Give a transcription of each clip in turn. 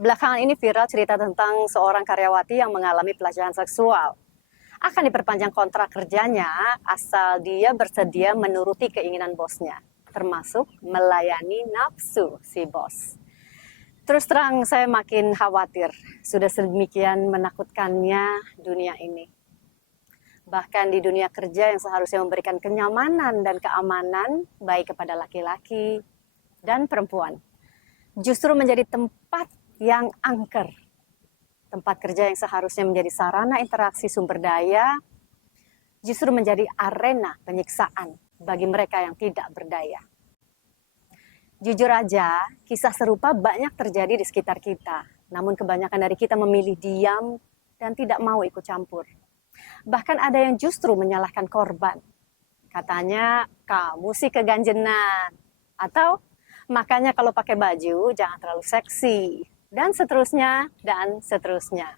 Belakangan ini viral cerita tentang seorang karyawati yang mengalami pelecehan seksual. Akan diperpanjang kontrak kerjanya asal dia bersedia menuruti keinginan bosnya, termasuk melayani nafsu si bos. Terus terang saya makin khawatir, sudah sedemikian menakutkannya dunia ini. Bahkan di dunia kerja yang seharusnya memberikan kenyamanan dan keamanan baik kepada laki-laki dan perempuan, justru menjadi tempat yang angker. Tempat kerja yang seharusnya menjadi sarana interaksi sumber daya, justru menjadi arena penyiksaan bagi mereka yang tidak berdaya. Jujur aja, kisah serupa banyak terjadi di sekitar kita. Namun kebanyakan dari kita memilih diam dan tidak mau ikut campur. Bahkan ada yang justru menyalahkan korban. Katanya, kamu sih keganjenan. Atau, makanya kalau pakai baju jangan terlalu seksi. Dan seterusnya, dan seterusnya.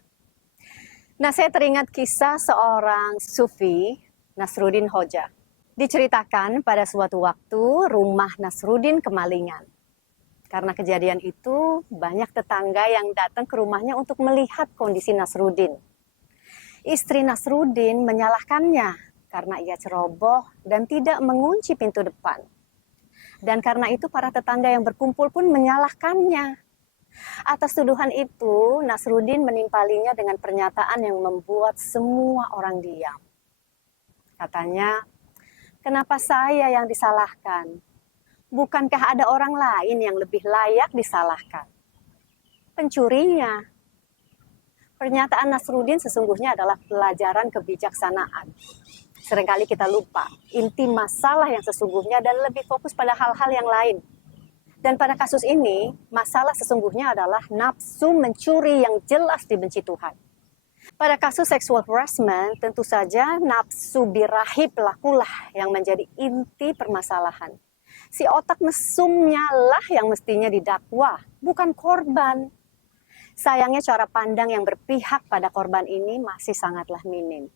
Nah, saya teringat kisah seorang Sufi, Nasruddin Hoja. Diceritakan pada suatu waktu rumah Nasruddin kemalingan. Karena kejadian itu, banyak tetangga yang datang ke rumahnya untuk melihat kondisi Nasruddin. Istri Nasruddin menyalahkannya karena ia ceroboh dan tidak mengunci pintu depan. Dan karena itu para tetangga yang berkumpul pun menyalahkannya. Atas tuduhan itu, Nasruddin menimpalinya dengan pernyataan yang membuat semua orang diam. Katanya, kenapa saya yang disalahkan? Bukankah ada orang lain yang lebih layak disalahkan? Pencurinya. Pernyataan Nasruddin sesungguhnya adalah pelajaran kebijaksanaan. Seringkali kita lupa inti masalah yang sesungguhnya dan lebih fokus pada hal-hal yang lain. Dan pada kasus ini, masalah sesungguhnya adalah nafsu mencuri yang jelas dibenci Tuhan. Pada kasus sexual harassment, tentu saja nafsu birahi pelakulah yang menjadi inti permasalahan. Si otak mesumnya lah yang mestinya didakwa, bukan korban. Sayangnya cara pandang yang berpihak pada korban ini masih sangatlah minim.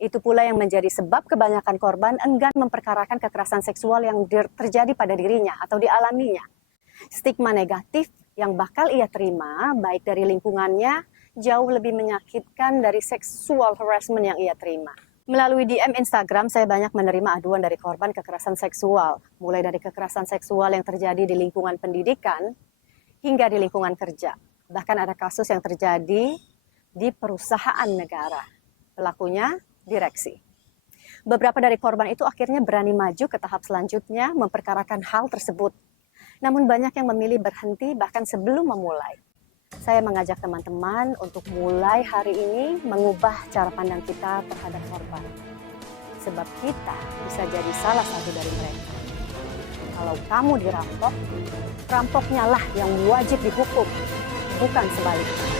Itu pula yang menjadi sebab kebanyakan korban enggan memperkarakan kekerasan seksual yang terjadi pada dirinya atau dialaminya. Stigma negatif yang bakal ia terima, baik dari lingkungannya, jauh lebih menyakitkan dari sexual harassment yang ia terima. Melalui DM Instagram, saya banyak menerima aduan dari korban kekerasan seksual, mulai dari kekerasan seksual yang terjadi di lingkungan pendidikan hingga di lingkungan kerja. Bahkan ada kasus yang terjadi di perusahaan negara. Pelakunya direksi. Beberapa dari korban itu akhirnya berani maju ke tahap selanjutnya memperkarakan hal tersebut. Namun banyak yang memilih berhenti bahkan sebelum memulai. Saya mengajak teman-teman untuk mulai hari ini mengubah cara pandang kita terhadap korban. Sebab kita bisa jadi salah satu dari mereka. Kalau kamu dirampok, perampoknya lah yang wajib dihukum, bukan sebaliknya.